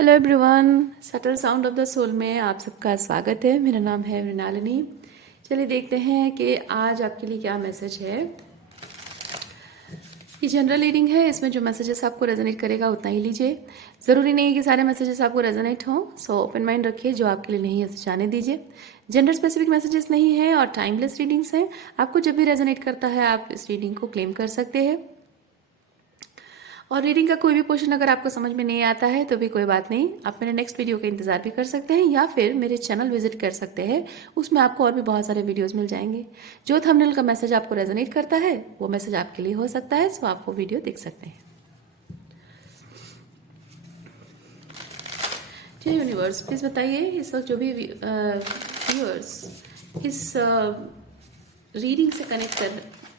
Hello everyone, subtle sound of the soul में आप सबका स्वागत है। मेरा नाम है मृणालिनी। चलिए देखते हैं कि आज आपके लिए क्या मैसेज है। ये जनरल रीडिंग है, इसमें जो मैसेजेस आपको रेजोनेट करेगा उतना ही लीजिए। ज़रूरी नहीं है कि सारे मैसेजेस आपको रेजोनेट हों, सो ओपन माइंड रखिए। जो आपके लिए नहीं है उसे जाने दीजिए। जेंडर स्पेसिफिक मैसेजेस नहीं है और टाइमलेस रीडिंग्स हैं। आपको जब भी रेजोनेट करता है आप इस रीडिंग को क्लेम कर सकते हैं। और रीडिंग का कोई भी पोर्शन अगर आपको समझ में नहीं आता है तो भी कोई बात नहीं, आप मेरे नेक्स्ट वीडियो का इंतजार भी कर सकते हैं या फिर मेरे चैनल विजिट कर सकते हैं। उसमें आपको और भी बहुत सारे वीडियोस मिल जाएंगे। जो थंबनेल का मैसेज आपको रेजोनेट करता है वो मैसेज आपके लिए हो सकता है, सो आप वो वीडियो देख सकते हैं। जी यूनिवर्स, प्लीज़ बताइए इस वक्त जो भी व्यूअर्स इस रीडिंग से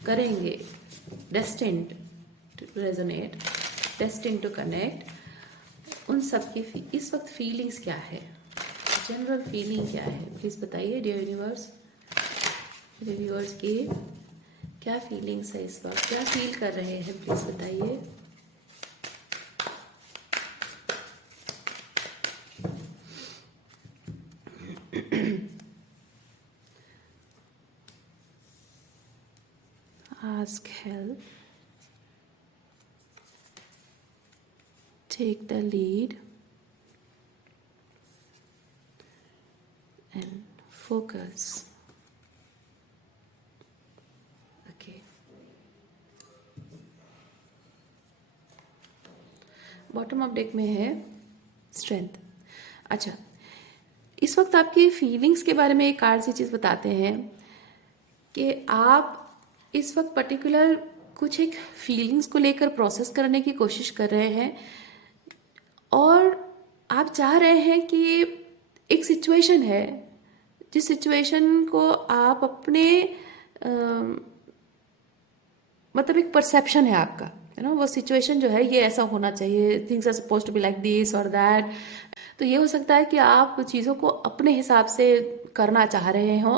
करेंगे, destined to resonate, destined to connect, उन सब की इस वक्त फीलिंग्स क्या है, जनरल फीलिंग क्या है, प्लीज़ बताइए डियर यूनिवर्स। मेरे व्यूअर्स की क्या फीलिंग्स है इस वक्त, क्या फील कर रहे हैं, प्लीज़ बताइए। Ask help, take the lead and focus. Okay. Bottom of deck में है स्ट्रेंथ। अच्छा, इस वक्त आपकी फीलिंग्स के बारे में एक कार्ड से चीज़ बताते हैं कि आप इस वक्त पर्टिकुलर कुछ एक फीलिंग्स को लेकर प्रोसेस करने की कोशिश कर रहे हैं और आप चाह रहे हैं कि एक सिचुएशन है जिस सिचुएशन को आप अपने मतलब एक परसेप्शन है आपका, वो सिचुएशन जो है ये ऐसा होना चाहिए, things are suppose to be like this और दैट। तो ये हो सकता है कि आप चीज़ों को अपने हिसाब से करना चाह रहे हो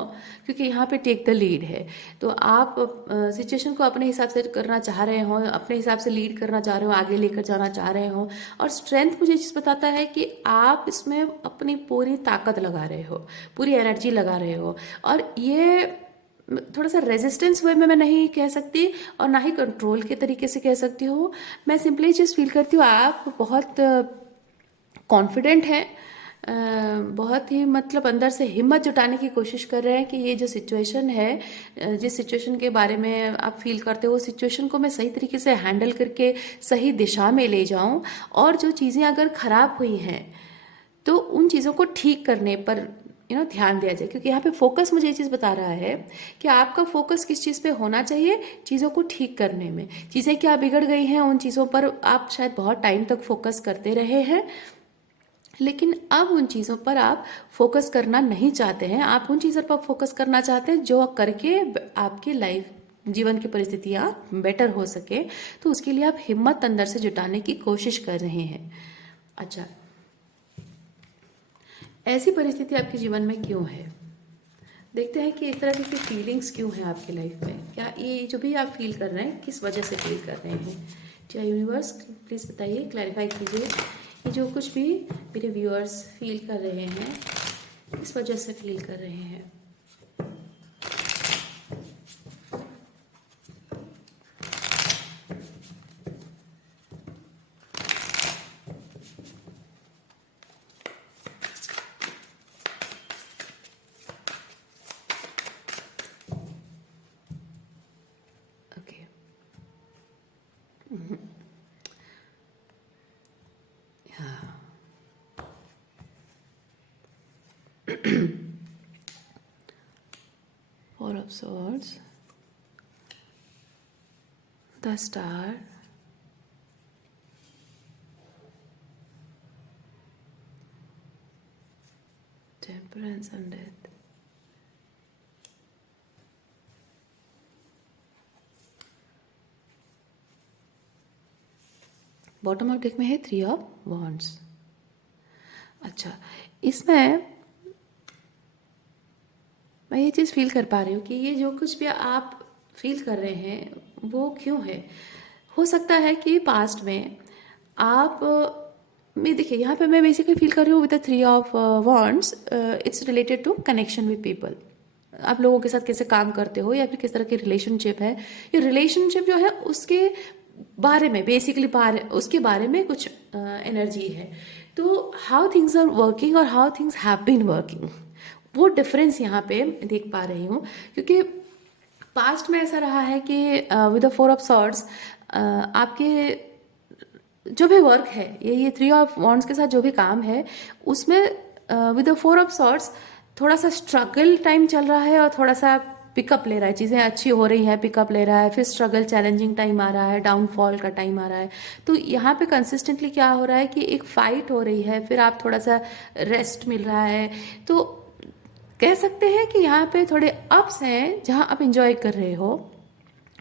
क्योंकि यहाँ पे टेक द लीड है। तो आप सिचुएशन को अपने हिसाब से करना चाह रहे हो, अपने हिसाब से लीड करना चाह रहे हो, आगे लेकर जाना चाह रहे हो। और स्ट्रेंथ मुझे चीज़ बताता है कि आप इसमें अपनी पूरी ताकत लगा रहे हो, पूरी एनर्जी लगा रहे हो। और ये थोड़ा सा रेजिस्टेंस वे में मैं नहीं कह सकती और ना ही कंट्रोल के तरीके से कह सकती हूँ। मैं सिंपली चीज़ फील करती हूँ आप बहुत कॉन्फिडेंट हैं, बहुत ही मतलब अंदर से हिम्मत जुटाने की कोशिश कर रहे हैं कि ये जो सिचुएशन है, जिस सिचुएशन के बारे में आप फील करते हो, वो सिचुएशन को मैं सही तरीके से हैंडल करके सही दिशा में ले जाऊं। और जो चीज़ें अगर ख़राब हुई हैं तो उन चीज़ों को ठीक करने पर ध्यान दिया जाए। क्योंकि यहाँ पे फोकस मुझे ये चीज़ बता रहा है कि आपका फोकस किस चीज़ पे होना चाहिए, चीज़ों को ठीक करने में। चीज़ें क्या बिगड़ गई हैं उन चीज़ों पर आप शायद बहुत टाइम तक फोकस करते रहे हैं, लेकिन अब उन चीज़ों पर आप फोकस करना नहीं चाहते हैं। आप उन चीज़ों पर फोकस करना चाहते हैं जो करके आपकी लाइफ, जीवन की परिस्थितियाँ बेटर हो सके। तो उसके लिए आप हिम्मत अंदर से जुटाने की कोशिश कर रहे हैं। अच्छा, ऐसी परिस्थिति आपके जीवन में क्यों है? देखते हैं कि इस तरह की फीलिंग्स क्यों हैं आपकी लाइफ में। क्या ये जो भी आप फील कर रहे हैं किस वजह से फील कर रहे हैं? क्या यूनिवर्स प्लीज़ बताइए, क्लैरिफाई कीजिए। ये जो कुछ भी मेरे व्यूअर्स फील कर रहे हैं किस वजह से फील कर रहे हैं? ओके, हाँ, Four of Swords, the Star, Temperance and Death. Bottom of deck में है 3 ऑफ वॉन्ड्स। अच्छा, इसमें मैं ये चीज़ फील कर पा रही हूँ कि ये जो कुछ भी आप फील कर रहे हैं वो क्यों है। हो सकता है कि पास्ट में आप मैं देखिए यहाँ पे मैं बेसिकली फील कर रही हूँ with the three of wands, it's related to connection with people. आप लोगों के साथ कैसे काम करते हो या फिर किस तरह की रिलेशनशिप है, ये रिलेशनशिप जो है उसके बारे में बेसिकली उसके बारे में कुछ एनर्जी है। तो हाउ थिंग्स आर वर्किंग और how things have been working, वो डिफरेंस यहाँ पे देख पा रही हूँ। क्योंकि पास्ट में ऐसा रहा है कि with the four of swords आपके जो भी वर्क है, ये थ्री ऑफ वॉन्ड्स के साथ जो भी काम है उसमें with the four of swords थोड़ा सा स्ट्रगल टाइम चल रहा है और थोड़ा सा पिकअप ले रहा है, चीज़ें अच्छी हो रही हैं, पिकअप ले रहा है, फिर स्ट्रगल चैलेंजिंग टाइम आ रहा है, डाउनफॉल का टाइम आ रहा है। तो यहाँ पे कंसिस्टेंटली क्या हो रहा है कि एक फाइट हो रही है, फिर आप थोड़ा सा रेस्ट मिल रहा है। तो कह सकते हैं कि यहाँ पे थोड़े अप्स हैं जहाँ आप इंजॉय कर रहे हो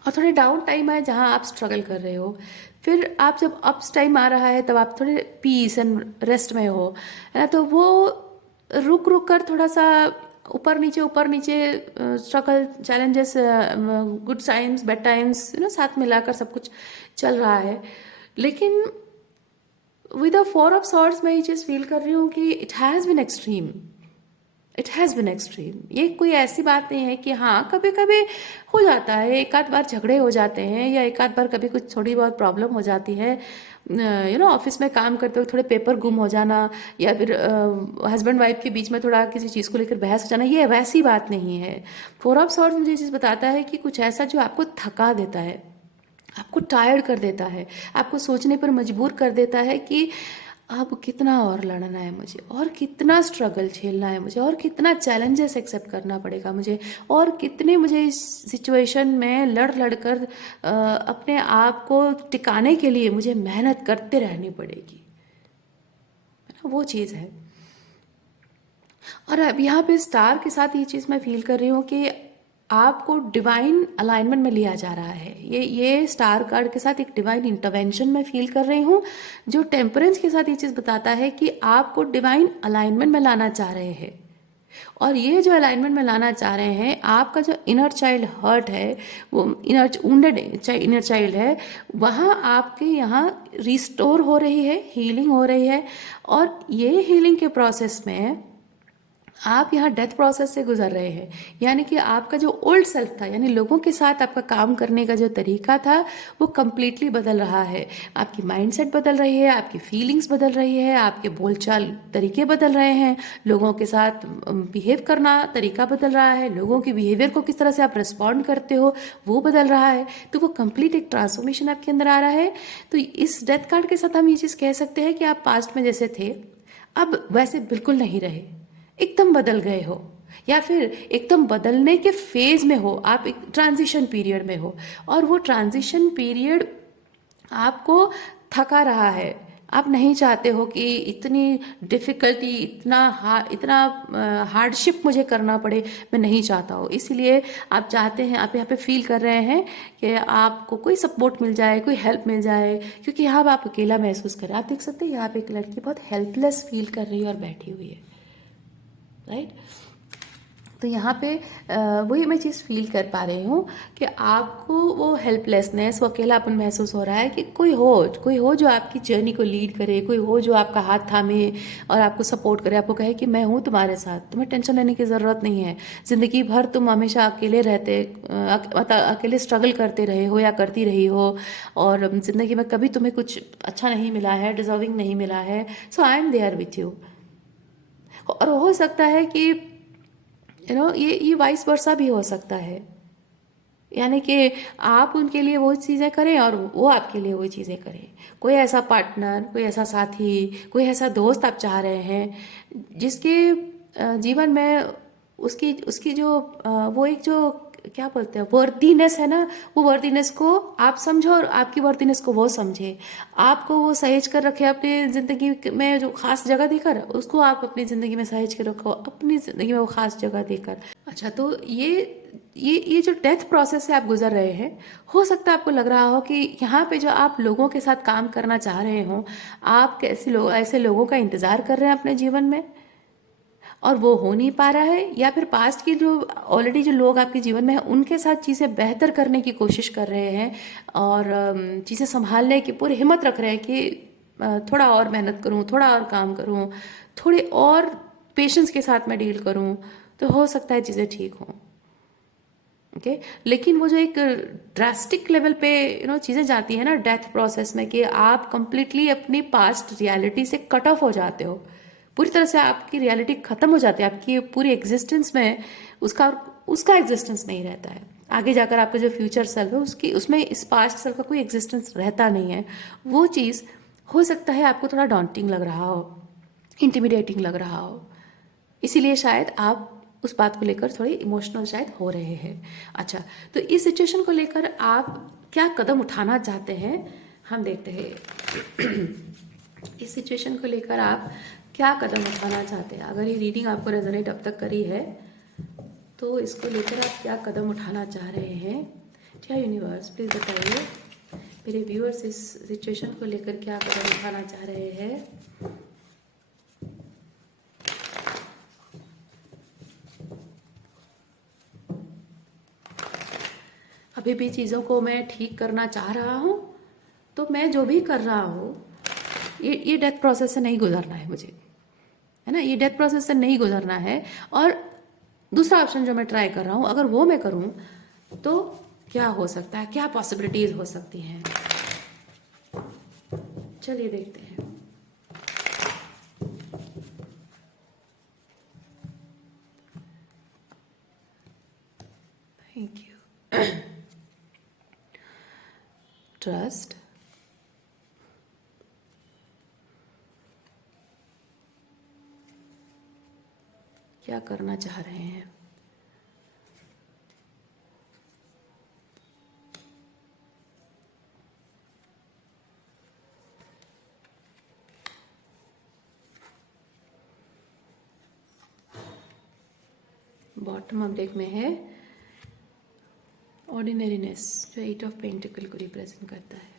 और थोड़े डाउन टाइम है जहाँ आप स्ट्रगल कर रहे हो। फिर आप जब अप्स टाइम आ रहा है तब आप थोड़े पीस एंड रेस्ट में हो, है ना। तो वो रुक रुक कर थोड़ा सा ऊपर नीचे struggle challenges, good times bad times, साथ मिलाकर सब कुछ चल रहा है। लेकिन with the four of swords मैं ये चीज़ फील कर रही हूँ कि it has been extreme, it has been extreme. ये कोई ऐसी बात नहीं है कि हाँ कभी कभी हो जाता है, एक आध बार झगड़े हो जाते हैं या एक आध बार कभी कुछ थोड़ी बहुत प्रॉब्लम हो जाती है, ऑफिस में काम करते हुए थोड़े पेपर गुम हो जाना या फिर हस्बैंड वाइफ के बीच में थोड़ा किसी चीज़ को लेकर बहस हो जाना, ये वैसी बात नहीं है। फोर ऑफ सॉर्ड्स मुझे ये चीज़ बताता है कि कुछ ऐसा जो आपको थका देता है, आपको टायर्ड कर देता है, आपको सोचने पर मजबूर कर देता है कि अब कितना और लड़ना है मुझे, और कितना स्ट्रगल झेलना है मुझे, और कितना चैलेंजेस एक्सेप्ट करना पड़ेगा मुझे, और कितने मुझे इस सिचुएशन में लड़ लड़ कर अपने आप को टिकाने के लिए मुझे मेहनत करते रहनी पड़ेगी, है ना, वो चीज़ है। और अब यहाँ पे स्टार के साथ ये चीज़ मैं फील कर रही हूँ कि आपको डिवाइन अलाइनमेंट में लिया जा रहा है। ये स्टार कार्ड के साथ एक डिवाइन इंटरवेंशन में फील कर रही हूँ, जो टेम्परेंस के साथ ये चीज़ बताता है कि आपको डिवाइन अलाइनमेंट में लाना चाह रहे हैं। और ये जो अलाइनमेंट में लाना चाह रहे हैं, आपका जो इनर चाइल्ड हर्ट है, वो इनर वुंडेड इनर चाइल्ड है, वहाँ आपके यहाँ रिस्टोर हो रही है, हीलिंग हो रही है। और ये हीलिंग के प्रोसेस में आप यहाँ डेथ प्रोसेस से गुजर रहे हैं। यानी कि आपका जो ओल्ड सेल्फ था, यानी लोगों के साथ आपका काम करने का जो तरीका था, वो कम्प्लीटली बदल रहा है। आपकी माइंडसेट बदल रही है, आपकी फीलिंग्स बदल रही है, आपके बोलचाल तरीके बदल रहे हैं, लोगों के साथ बिहेव करना तरीका बदल रहा है, लोगों के बिहेवियर को किस तरह से आप रिस्पॉन्ड करते हो वो बदल रहा है। तो वो कंप्लीट एक ट्रांसफॉर्मेशन आपके अंदर आ रहा है। तो इस डेथ कार्ड के साथ हम ये चीज़ कह सकते हैं कि आप पास्ट में जैसे थे अब वैसे बिल्कुल नहीं रहे, एकदम बदल गए हो, या फिर एकदम बदलने के फेज में हो, आप एक ट्रांजिशन पीरियड में हो। और वो ट्रांजिशन पीरियड आपको थका रहा है, आप नहीं चाहते हो कि इतनी डिफ़िकल्टी, इतना हार्डशिप मुझे करना पड़े, मैं नहीं चाहता हूँ। इसीलिए आप चाहते हैं, आप यहाँ पे फील कर रहे हैं कि आपको कोई सपोर्ट मिल जाए, कोई हेल्प मिल जाए, क्योंकि यहाँ आप अकेला महसूस कर रहे हैं। आप देख सकते हैं यहाँ पे एक लड़की बहुत हेल्पलेस फील कर रही है और बैठी हुई है, राइट। तो यहाँ पे वही मैं चीज़ फील कर पा रही हूँ कि आपको वो हेल्पलेसनेस, वो अकेलापन महसूस हो रहा है कि कोई हो जो आपकी जर्नी को लीड करे, कोई हो जो आपका हाथ थामे और आपको सपोर्ट करे, आपको कहे कि मैं हूँ तुम्हारे साथ, तुम्हें टेंशन लेने की ज़रूरत नहीं है। ज़िंदगी भर तुम हमेशा अकेले रहते, मतलब अकेले स्ट्रगल करते रहे हो या करती रही हो, और ज़िंदगी में कभी तुम्हें कुछ अच्छा नहीं मिला है, डिजर्विंग नहीं मिला है। So I am there with you. और हो सकता है कि ये वाइस वर्सा भी हो सकता है, यानी कि आप उनके लिए वो चीज़ें करें और वो आपके लिए वो चीज़ें करें। कोई ऐसा पार्टनर, कोई ऐसा साथी, कोई ऐसा दोस्त आप चाह रहे हैं जिसके जीवन में उसकी उसकी जो वो एक जो क्या बोलते हैं वर्दीनेस है ना, वो वर्दीनेस को आप समझो और आपकी वर्दीनेस को वो समझे, आपको वो सहेज कर रखे अपनी ज़िंदगी में, जो खास जगह देकर उसको आप अपनी ज़िंदगी में सहेज कर रखो, अपनी ज़िंदगी में वो खास जगह देकर। अच्छा, तो ये जो डेथ प्रोसेस से आप गुजर रहे हैं, हो सकता है आपको लग रहा हो कि यहाँ पे जो आप लोगों के साथ काम करना चाह रहे हो, आप ऐसे लोगों का इंतज़ार कर रहे हैं अपने जीवन में और वो हो नहीं पा रहा है, या फिर पास्ट की जो ऑलरेडी जो लोग आपके जीवन में हैं उनके साथ चीज़ें बेहतर करने की कोशिश कर रहे हैं और चीज़ें संभालने की पूरी हिम्मत रख रहे हैं कि थोड़ा और मेहनत करूँ, थोड़ा और काम करूँ, थोड़े और पेशेंस के साथ मैं डील करूँ, तो हो सकता है चीज़ें ठीक हों। ओके लेकिन वो जो एक ड्रास्टिक लेवल पे चीज़ें जाती है ना डेथ प्रोसेस में, कि आप कंप्लीटली अपनी पास्ट रियलिटी से कट ऑफ हो जाते हो, पूरी तरह से आपकी रियलिटी खत्म हो जाती है, आपकी पूरी एग्जिस्टेंस में उसका उसका एग्जिस्टेंस नहीं रहता है। आगे जाकर आपका जो फ्यूचर सेल्फ है उसकी उसमें इस पास्ट सेल्फ का कोई एग्जिस्टेंस रहता नहीं है। वो चीज़ हो सकता है आपको थोड़ा डॉन्टिंग लग रहा हो, इंटिमिडेटिंग लग रहा हो, इसीलिए शायद आप उस बात को लेकर थोड़ी इमोशनल शायद हो रहे हैं। अच्छा, तो इस सिचुएशन को लेकर आप क्या कदम उठाना चाहते हैं, हम देखते हैं। इस सिचुएशन को लेकर आप क्या कदम उठाना चाहते हैं? अगर ये रीडिंग आपको रेजोनेट अब तक करी है तो इसको लेकर आप क्या कदम उठाना चाह रहे हैं? क्या यूनिवर्स प्लीज़ बताइए, मेरे व्यूअर्स इस सिचुएशन को लेकर क्या कदम उठाना चाह रहे हैं? अभी भी चीज़ों को मैं ठीक करना चाह रहा हूँ, तो मैं जो भी कर रहा हूँ ये डेथ प्रोसेस से नहीं गुजरना है मुझे, है ना, ये डेथ प्रोसेस से नहीं गुजरना है। और दूसरा ऑप्शन जो मैं ट्राई कर रहा हूँ, अगर वो मैं करूँ तो क्या हो सकता है, क्या पॉसिबिलिटीज हो सकती हैं, चलिए देखते हैं। Thank you. ट्रस्ट, क्या करना चाह रहे हैं? बॉटम ऑफ डेक में है ऑर्डिनरीनेस, जो 8 ऑफ पेंटिकल को रिप्रेजेंट करता है।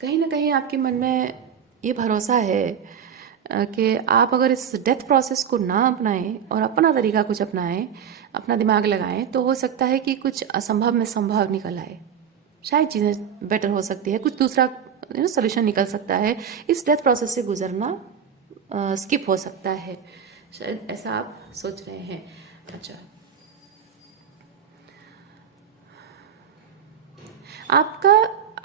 कहीं ना कहीं आपके मन में ये भरोसा है कि आप अगर इस डेथ प्रोसेस को ना अपनाएं और अपना तरीका कुछ अपनाएं, अपना दिमाग लगाएं, तो हो सकता है कि कुछ असंभव में संभव निकल आए, शायद चीज़ें बेटर हो सकती है, कुछ दूसरा सोल्यूशन निकल सकता है, इस डेथ प्रोसेस से गुजरना स्किप हो सकता है, शायद ऐसा आप सोच रहे हैं। अच्छा, आपका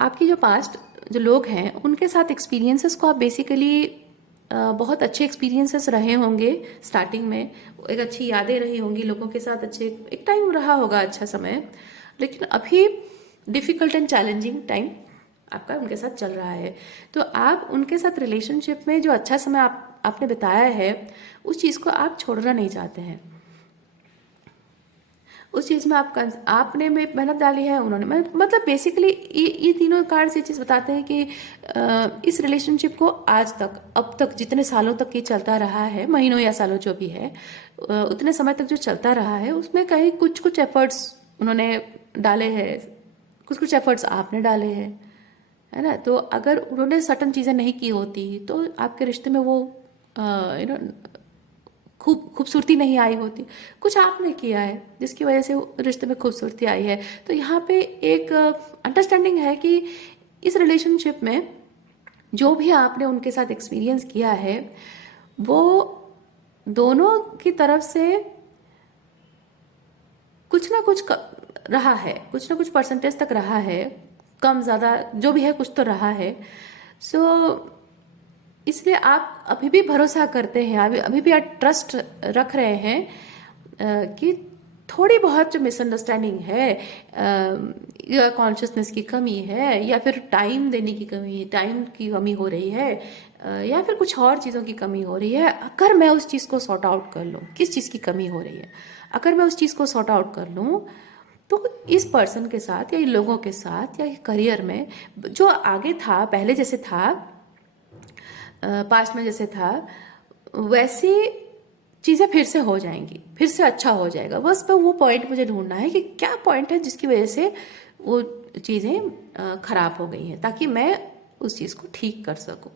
आपकी जो पास्ट जो लोग हैं उनके साथ एक्सपीरियंसेस को आप बेसिकली बहुत अच्छे एक्सपीरियंसेस रहे होंगे स्टार्टिंग में, एक अच्छी यादें रही होंगी लोगों के साथ, अच्छे एक टाइम रहा होगा, अच्छा समय, लेकिन अभी डिफ़िकल्ट एंड चैलेंजिंग टाइम आपका उनके साथ चल रहा है। तो आप उनके साथ रिलेशनशिप में जो अच्छा समय आपने बिताया है उस चीज़ को आप छोड़ना नहीं चाहते हैं, उस चीज़ में आपने में मेहनत डाली है, उन्होंने मतलब बेसिकली ये तीनों कार्ड्स ये चीज़ बताते हैं कि इस रिलेशनशिप को आज तक, अब तक जितने सालों तक ये चलता रहा है, महीनों या सालों जो भी है, उतने समय तक जो चलता रहा है उसमें कहीं कुछ कुछ एफर्ट्स उन्होंने डाले हैं, कुछ कुछ एफर्ट्स आपने डाले हैं, है ना। तो अगर उन्होंने सर्टन चीज़ें नहीं की होती तो आपके रिश्ते में वो खूबसूरती नहीं आई होती, कुछ आपने किया है जिसकी वजह से रिश्ते में खूबसूरती आई है। तो यहाँ पे एक अंडरस्टैंडिंग है कि इस रिलेशनशिप में जो भी आपने उनके साथ एक्सपीरियंस किया है वो दोनों की तरफ से कुछ ना कुछ रहा है, कुछ ना कुछ परसेंटेज तक रहा है, कम ज़्यादा जो भी है कुछ तो रहा है। सो इसलिए आप अभी भी भरोसा करते हैं, अभी भी आप ट्रस्ट रख रहे हैं कि थोड़ी बहुत जो मिसअंडरस्टैंडिंग है या कॉन्शियसनेस की कमी है या फिर टाइम देने की कमी है, टाइम की कमी हो रही है, या फिर कुछ और चीज़ों की कमी हो रही है, अगर मैं उस चीज़ को सॉर्ट आउट कर लूँ, किस चीज़ की कमी हो रही है, अगर मैं उस चीज़ को सॉर्ट आउट कर लूँ तो इस पर्सन के साथ या इन लोगों के साथ या करियर में जो आगे था, पहले जैसे था, पास्ट में जैसे था, वैसी चीज़ें फिर से हो जाएंगी, फिर से अच्छा हो जाएगा। बस पर वो पॉइंट मुझे ढूंढना है कि क्या पॉइंट है जिसकी वजह से वो चीज़ें खराब हो गई हैं, ताकि मैं उस चीज़ को ठीक कर सकूं।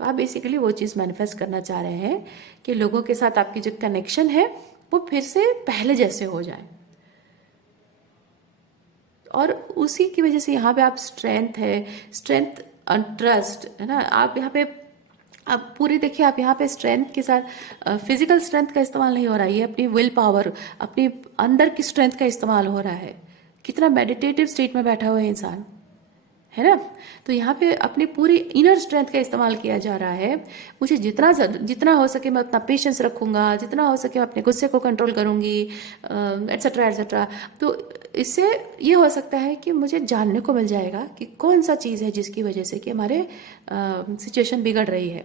तो आप बेसिकली वो चीज़ मैनिफेस्ट करना चाह रहे हैं कि लोगों के साथ आपकी जो कनेक्शन है वो फिर से पहले जैसे हो जाए। और उसी की वजह से यहाँ पे आप स्ट्रेंथ है, स्ट्रेंथ और ट्रस्ट है ना, आप यहाँ पे आप पूरी देखिए, आप यहाँ पे स्ट्रेंथ के साथ फिजिकल स्ट्रेंथ का इस्तेमाल नहीं हो रहा है, ये अपनी विल पावर, अपनी अंदर की स्ट्रेंथ का इस्तेमाल हो रहा है। कितना मेडिटेटिव स्टेट में बैठा हुआ है इंसान, है ना। तो यहाँ पे अपनी पूरी इनर स्ट्रेंथ का इस्तेमाल किया जा रहा है। मुझे जितना हो सके मैं उतना पेशेंस रखूंगा, जितना हो सके मैं अपने गुस्से को कंट्रोल करूंगी, एट्सेट्रा एट्सेट्रा। तो इससे ये हो सकता है कि मुझे जानने को मिल जाएगा कि कौन सा चीज़ है जिसकी वजह से कि हमारे सिचुएशन बिगड़ रही है,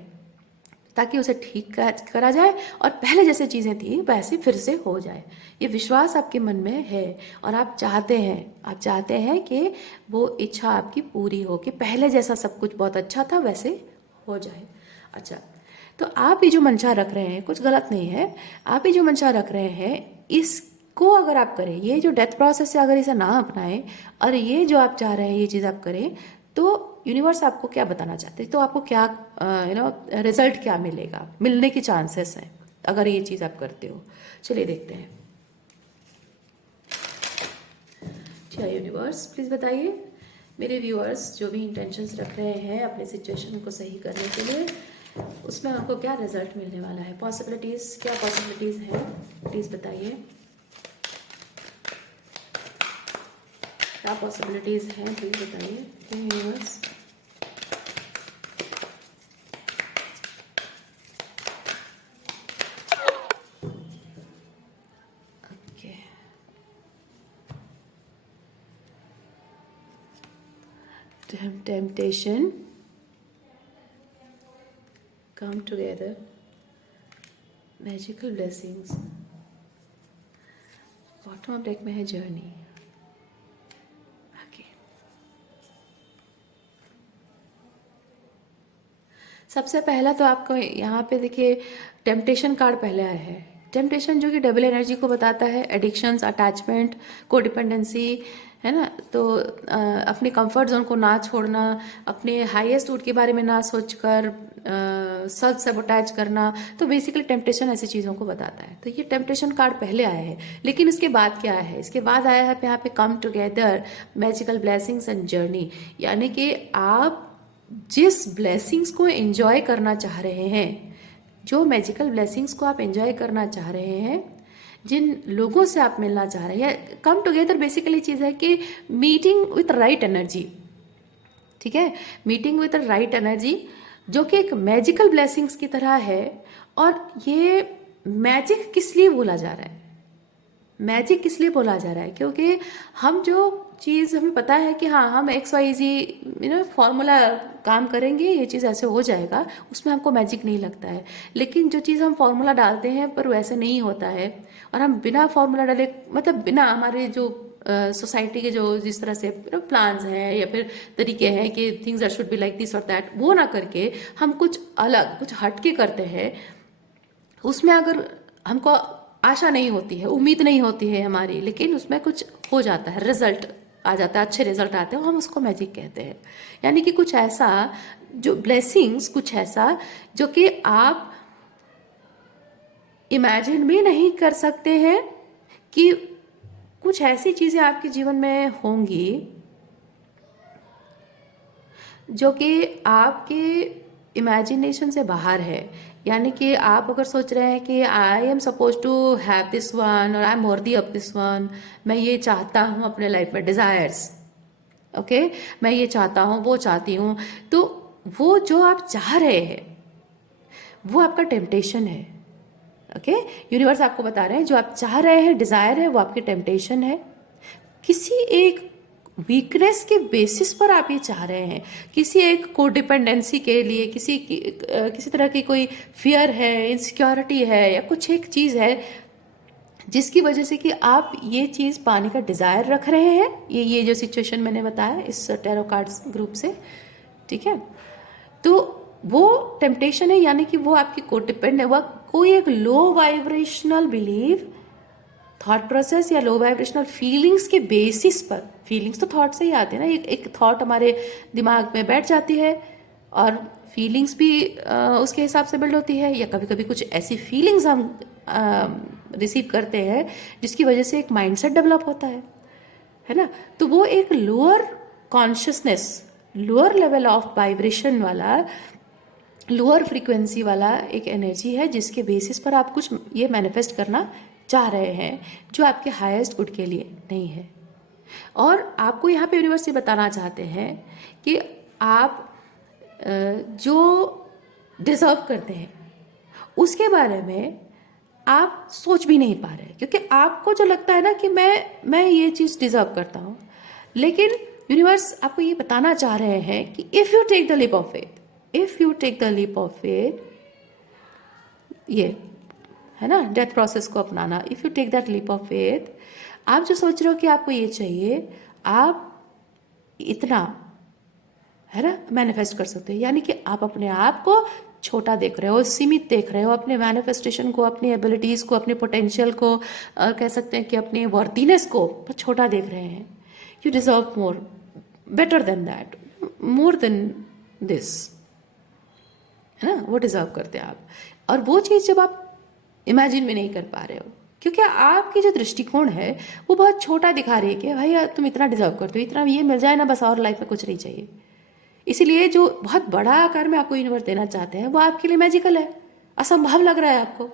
ताकि उसे ठीक करा जाए और पहले जैसे चीज़ें थी वैसे फिर से हो जाए। ये विश्वास आपके मन में है और आप चाहते हैं कि वो इच्छा आपकी पूरी हो, कि पहले जैसा सब कुछ बहुत अच्छा था वैसे हो जाए। अच्छा, तो आप ये जो मंशा रख रहे हैं कुछ गलत नहीं है। आप ये जो मंशा रख रहे हैं इसको अगर आप करें, ये जो डेथ प्रोसेस से अगर इसे ना अपनाएं और ये जो आप चाह रहे हैं ये चीज़ आप करें, तो यूनिवर्स आपको क्या बताना चाहते हैं, तो आपको क्या रिजल्ट क्या मिलेगा, मिलने की चांसेस हैं अगर ये चीज़ आप करते हो। चलिए देखते हैं। अच्छा यूनिवर्स प्लीज़ बताइए, मेरे व्यूअर्स जो भी इंटेंशंस रख रहे हैं अपने सिचुएशन को सही करने के लिए, उसमें आपको क्या रिजल्ट मिलने वाला है, पॉसिबिलिटीज़ क्या पॉसिबिलिटीज़ हैं प्लीज़ बताइए। क्या पॉसिबिलिटीज़ हैं प्लीज़ बताइए universe. Temptation, come together, magical blessings, bottom of deck में है journey। okay. सबसे पहला तो आपको यहाँ पे देखिए टेम्पटेशन कार्ड पहले आया है। टेम्पटेशन जो कि डबल एनर्जी को बताता है, एडिक्शंस, अटैचमेंट, कोडिपेंडेंसी, है ना। तो अपने कंफर्ट जोन को ना छोड़ना, अपने हाईएस्ट रूट के बारे में ना सोचकर सेल्फ सैबोटेज करना, तो बेसिकली टेम्पटेशन ऐसी चीज़ों को बताता है। तो ये टेम्पटेशन कार्ड पहले आया है, लेकिन इसके बाद क्या है, इसके बाद आया है यहाँ पे come together, magical blessings and journey. यानी कि आप जिस ब्लेसिंग्स को एंजॉय करना चाह रहे हैं, जो मैजिकल ब्लेसिंग्स को आप एंजॉय करना चाह रहे हैं, जिन लोगों से आप मिलना चाह रहे हैं, कम टुगेदर बेसिकली चीज़ है कि मीटिंग विथ राइट एनर्जी, ठीक है, मीटिंग विथ राइट एनर्जी जो कि एक मैजिकल ब्लेसिंग्स की तरह है। और ये मैजिक किस लिए बोला जा रहा है, मैजिक किस लिए बोला जा रहा है, क्योंकि हम जो चीज़ हमें पता है कि हाँ हम XYZ फॉर्मूला काम करेंगे, ये चीज़ ऐसे हो जाएगा, उसमें हमको मैजिक नहीं लगता है। लेकिन जो चीज़ हम फॉर्मूला डालते हैं पर वैसे नहीं होता है, और हम बिना फॉर्मूला डाले, मतलब बिना हमारे जो सोसाइटी के जो जिस तरह से प्लान्स हैं या फिर तरीके हैं कि things are should be like this और दैट, वो ना करके हम कुछ अलग, कुछ हटके करते हैं, उसमें अगर हमको आशा नहीं होती है, उम्मीद नहीं होती है हमारी, लेकिन उसमें कुछ हो जाता है, रिजल्ट आ जाता है, अच्छे रिजल्ट आते हैं, हम उसको मैजिक कहते हैं। यानी कि कुछ ऐसा जो ब्लेसिंग्स, कुछ ऐसा जो कि आप इमेजिन भी नहीं कर सकते हैं कि कुछ ऐसी चीज़ें आपके जीवन में होंगी जो कि आपके इमेजिनेशन से बाहर है। यानी कि आप अगर सोच रहे हैं कि I am suppose to have this one और I am worthy of this one, मैं ये चाहता हूँ अपने लाइफ में, डिज़ायर्स, ओके, मैं ये चाहता हूँ, वो चाहती हूँ, तो वो जो आप चाह रहे हैं वो आपका टेम्पटेशन है। ओके, यूनिवर्स आपको बता रहे हैं जो आप चाह रहे हैं, डिज़ायर है, वो आपकी टेम्पटेशन है। किसी एक वीकनेस के बेसिस पर आप ये चाह रहे हैं, किसी एक कोडिपेंडेंसी के लिए, किसी तरह की कोई फियर है, इनसिक्योरिटी है, या कुछ एक चीज़ है जिसकी वजह से कि आप ये चीज़ पाने का डिज़ायर रख रहे हैं। ये जो सिचुएशन मैंने बताया इस टैरो कार्ड्स ग्रुप से, ठीक है, तो वो टेम्पटेशन है। यानी कि वो आपकी कोडिपेंड है, वह कोई एक लो वाइब्रेशनल बिलीव, थॉट प्रोसेस या लो वाइब्रेशनल फीलिंग्स के बेसिस पर, फीलिंग्स तो थॉट से ही आते हैं ना, एक थॉट हमारे दिमाग में बैठ जाती है और फीलिंग्स भी उसके हिसाब से बिल्ड होती है, या कभी कभी कुछ ऐसी फीलिंग्स हम रिसीव करते हैं जिसकी वजह से एक माइंडसेट डेवलप होता है है ना। तो वो एक lower consciousness, lower level of vibration वाला, लोअर फ्रीक्वेंसी वाला एक एनर्जी है, जिसके बेसिस पर आप कुछ ये मैनिफेस्ट करना चाह रहे हैं जो आपके हाईएस्ट गुड के लिए नहीं है। और आपको यहाँ पे यूनिवर्स ये बताना चाहते हैं कि आप जो डिजर्व करते हैं उसके बारे में आप सोच भी नहीं पा रहे, क्योंकि आपको जो लगता है ना कि मैं ये चीज़ डिजर्व करता हूँ, लेकिन यूनिवर्स आपको ये बताना चाह रहे हैं कि if you take the leap of faith, if you take the leap of faith, ये है ना डेथ प्रोसेस को अपनाना, if you take that leap of faith, आप जो सोच रहे हो कि आपको ये चाहिए, आप इतना, है ना, मैनिफेस्ट कर सकते हैं। यानी कि आप अपने आप को छोटा देख रहे हो, सीमित देख रहे हो, अपने मैनिफेस्टेशन को, अपनी एबिलिटीज़ को, अपने पोटेंशियल को, कह सकते हैं कि अपने वर्दीनेस को छोटा देख रहे हैं। You deserve more, better than that, more than this, है ना, वो डिजर्व करते हैं आप। और वो चीज़ जब आप इमेजिन भी नहीं कर पा रहे हो, क्योंकि आपकी जो दृष्टिकोण है वो बहुत छोटा दिखा रही है कि भाई तुम इतना डिजर्व करते हो, इतना ये मिल जाए ना बस, और लाइफ में कुछ नहीं चाहिए। इसीलिए जो बहुत बड़ा आकार में आपको यूनिवर्स देना चाहते हैं वो आपके लिए मैजिकल है, असंभव लग रहा है आपको।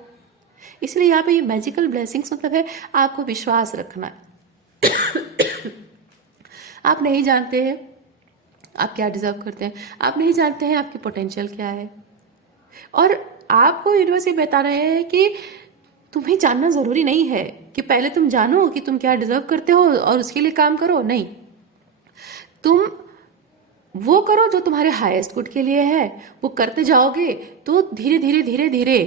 इसलिए यहाँ पे ये मैजिकल ब्लेसिंग्स मतलब है आपको विश्वास रखना है। आप नहीं जानते हैं आप क्या डिजर्व करते हैं, आप नहीं जानते हैं आपकी पोटेंशियल क्या है, और आपको यूनिवर्स ये बता रहे हैं कि तुम्हें जानना जरूरी नहीं है कि पहले तुम जानो कि तुम क्या डिजर्व करते हो और उसके लिए काम करो। नहीं, तुम वो करो जो तुम्हारे हाईएस्ट गुड के लिए है, वो करते जाओगे तो धीरे धीरे धीरे धीरे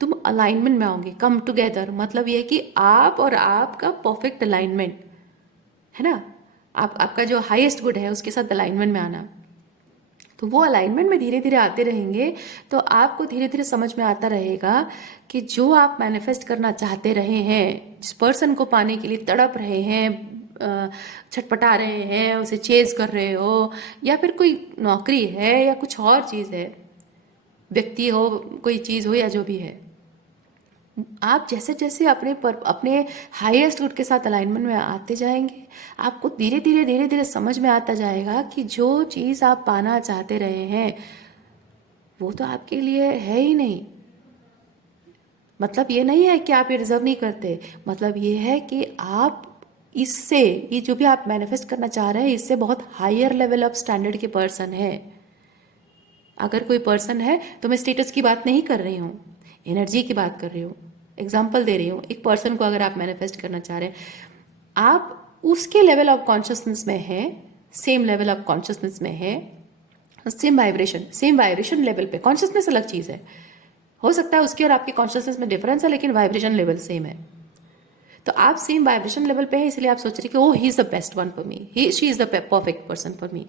तुम अलाइनमेंट में आओगे, कम टुगेदर। मतलब ये कि आप और आपका परफेक्ट अलाइनमेंट, है ना, आपका जो हाईएस्ट गुड है उसके साथ अलाइनमेंट में आना। तो वो अलाइनमेंट में धीरे धीरे आते रहेंगे तो आपको धीरे धीरे समझ में आता रहेगा कि जो आप मैनिफेस्ट करना चाहते रहे हैं, जिस पर्सन को पाने के लिए तड़प रहे हैं, छटपटा रहे हैं, उसे चेज कर रहे हो, या फिर कोई नौकरी है या कुछ और चीज़ है, व्यक्ति हो, कोई चीज़ हो, या जो भी है, आप जैसे जैसे अपने हाईएस्ट गुड के साथ अलाइनमेंट में आते जाएंगे, आपको धीरे धीरे धीरे धीरे समझ में आता जाएगा कि जो चीज़ आप पाना चाहते रहे हैं वो तो आपके लिए है ही नहीं। मतलब ये नहीं है कि आप ये डिजर्व नहीं करते, मतलब ये है कि आप इससे, ये जो भी आप मैनिफेस्ट करना चाह रहे हैं, इससे बहुत हायर लेवल ऑफ स्टैंडर्ड के पर्सन है। अगर कोई पर्सन है तो मैं स्टेटस की बात नहीं कर रही हूँ, एनर्जी की बात कर रही हूँ, एग्जाम्पल दे रही हूँ। एक पर्सन को अगर आप मैनिफेस्ट करना चाह रहे हैं, आप उसके लेवल ऑफ कॉन्शियसनेस में हैं, सेम लेवल ऑफ कॉन्शियसनेस में है, सेम वाइब्रेशन लेवल पे। कॉन्शियसनेस अलग चीज़ है, हो सकता है उसकी और आपकी कॉन्शियसनेस में डिफरेंस है, लेकिन वाइब्रेशन लेवल सेम है। तो आप सेम वाइब्रेशन लेवल पे है, इसलिए आप सोच रहे कि oh he is the best one for me, he she is the perfect person for me.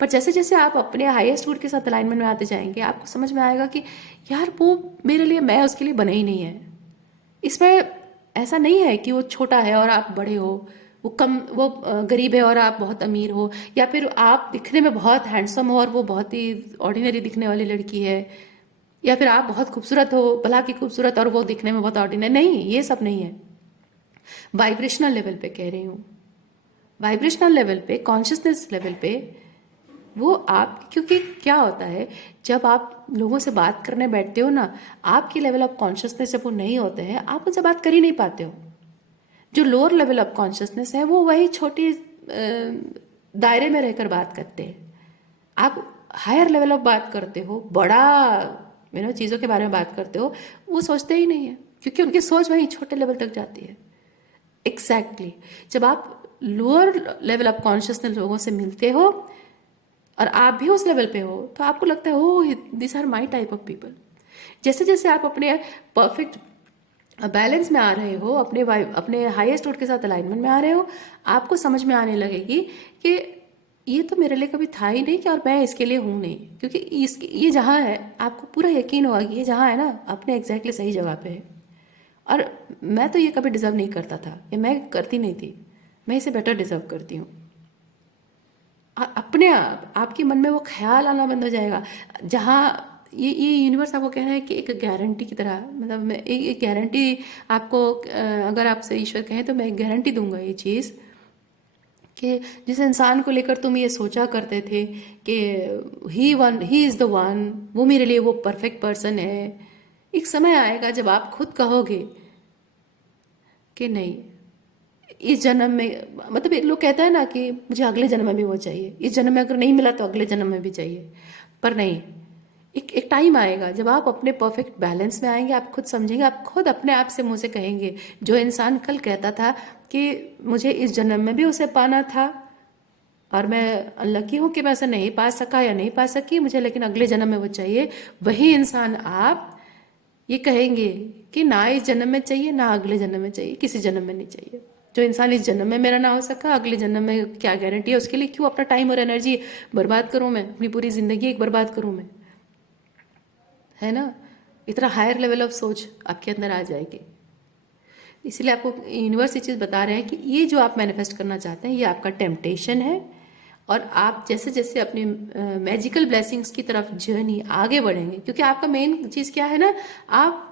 पर जैसे जैसे आप अपने हाईएस्ट गुड के साथ अलाइनमेंट में आते जाएंगे, आपको समझ में आएगा कि यार वो मेरे लिए, मैं उसके लिए बना ही नहीं है। इसमें ऐसा नहीं है कि वो छोटा है और आप बड़े हो, वो गरीब है और आप बहुत अमीर हो, या फिर आप दिखने में बहुत हैंडसम हो और वो बहुत ही ऑर्डिनरी दिखने वाली लड़की है, या फिर आप बहुत खूबसूरत हो, भला की खूबसूरत, और वो दिखने में बहुत ऑर्डिनरी। नहीं, ये सब नहीं है। वाइब्रेशनल लेवल पे कह रही हूँ, वाइब्रेशनल लेवल पे, कॉन्शियसनेस लेवल पे वो आप, क्योंकि क्या होता है जब आप लोगों से बात करने बैठते हो ना, आपकी लेवल ऑफ कॉन्शियसनेस जब वो नहीं होते हैं, आप उनसे बात कर ही नहीं पाते हो। जो लोअर लेवल ऑफ कॉन्शियसनेस है वो वही छोटी दायरे में रहकर बात करते हैं। आप हायर लेवल ऑफ बात करते हो, बड़ा चीज़ों के बारे में बात करते हो, वो सोचते ही नहीं है, क्योंकि उनकी सोच वही छोटे लेवल तक जाती है। एग्जैक्टली जब आप लोअर लेवल ऑफ कॉन्शियसनेस लोगों से मिलते हो और आप भी उस लेवल पे हो, तो आपको लगता है oh this are my type of people. जैसे जैसे आप अपने परफेक्ट बैलेंस में आ रहे हो, अपने हाईएस्ट गुड के साथ अलाइनमेंट में आ रहे हो, आपको समझ में आने लगेगी कि ये तो मेरे लिए कभी था ही नहीं, कि और मैं इसके लिए हूँ नहीं। क्योंकि ये जहाँ है, आपको पूरा यकीन होगा कि ये जहाँ है ना, अपने एग्जैक्टली सही जगह पे है। और मैं तो ये कभी डिजर्व नहीं करता था, या मैं करती नहीं थी, मैं इसे बेटर डिजर्व करती हूँ। अपने आप आपके मन में वो ख्याल आना बंद हो जाएगा, जहाँ ये यूनिवर्स आपको कह रहा है कि एक गारंटी की तरह, मतलब मैं एक गारंटी आपको, अगर आपसे ईश्वर कहें तो मैं एक गारंटी दूंगा ये चीज़ कि जिस इंसान को लेकर तुम ये सोचा करते थे कि ही इज़ द वन, वो मेरे लिए वो परफेक्ट पर्सन है, एक समय आएगा जब आप खुद कहोगे कि नहीं, इस जन्म में, मतलब एक लोग कहता है ना कि मुझे अगले जन्म में भी वो चाहिए, इस जन्म में अगर नहीं मिला तो अगले जन्म में भी चाहिए। पर नहीं, एक टाइम आएगा जब आप अपने परफेक्ट बैलेंस में आएंगे, आप खुद समझेंगे, आप खुद अपने आप से मुँह से कहेंगे, जो इंसान कल कहता था कि मुझे इस जन्म में भी उसे पाना था और मैं अनलकी हूँ कि मैं उसे नहीं पा सका या नहीं पा सकी, मुझे लेकिन अगले जन्म में वो चाहिए, वही इंसान आप ये कहेंगे कि ना इस जन्म में चाहिए ना अगले जन्म में चाहिए, किसी जन्म में नहीं चाहिए। जो इंसान इस जन्म में मेरा ना हो सका, अगले जन्म में क्या गारंटी है, उसके लिए क्यों अपना टाइम और एनर्जी बर्बाद करूं मैं, अपनी पूरी जिंदगी एक बर्बाद करूं मैं, है ना। इतना हायर लेवल ऑफ सोच आपके अंदर आ जाएगी। इसलिए आपको यूनिवर्स ये चीज़ बता रहे हैं कि ये जो आप मैनिफेस्ट करना चाहते हैं ये आपका टेम्पटेशन है, और आप जैसे जैसे अपनी मैजिकल ब्लेसिंग्स की तरफ जर्नी आगे बढ़ेंगे, क्योंकि आपका मेन चीज़ क्या है ना, आप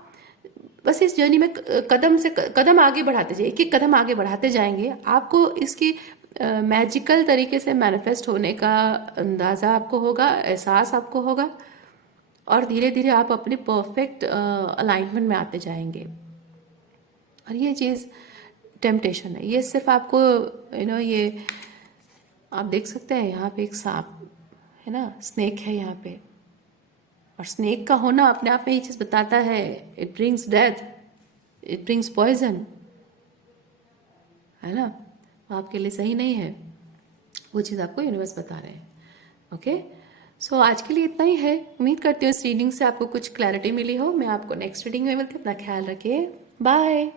बस इस जर्नी में कदम से कदम आगे बढ़ाते जाइए, एक एक कदम आगे बढ़ाते जाएंगे, आपको इसकी मैजिकल तरीके से मैनिफेस्ट होने का अंदाज़ा आपको होगा, एहसास आपको होगा, और धीरे धीरे आप अपने परफेक्ट अलाइनमेंट में आते जाएंगे। और ये चीज़ टेम्पटेशन है, ये सिर्फ आपको ये आप देख सकते हैं, यहाँ पे एक सांप है ना, स्नेक है यहाँ पे, और स्नेक का होना अपने आप में ये चीज़ बताता है, it brings death, it brings poison, है ना। वो आपके लिए सही नहीं है, वो चीज़ आपको यूनिवर्स बता रहे हैं। ओके, सो आज के लिए इतना ही है। उम्मीद करती हूँ इस रीडिंग से आपको कुछ क्लैरिटी मिली हो। मैं आपको नेक्स्ट रीडिंग में मिलती हूँ। अपना ख्याल रखिए, बाय।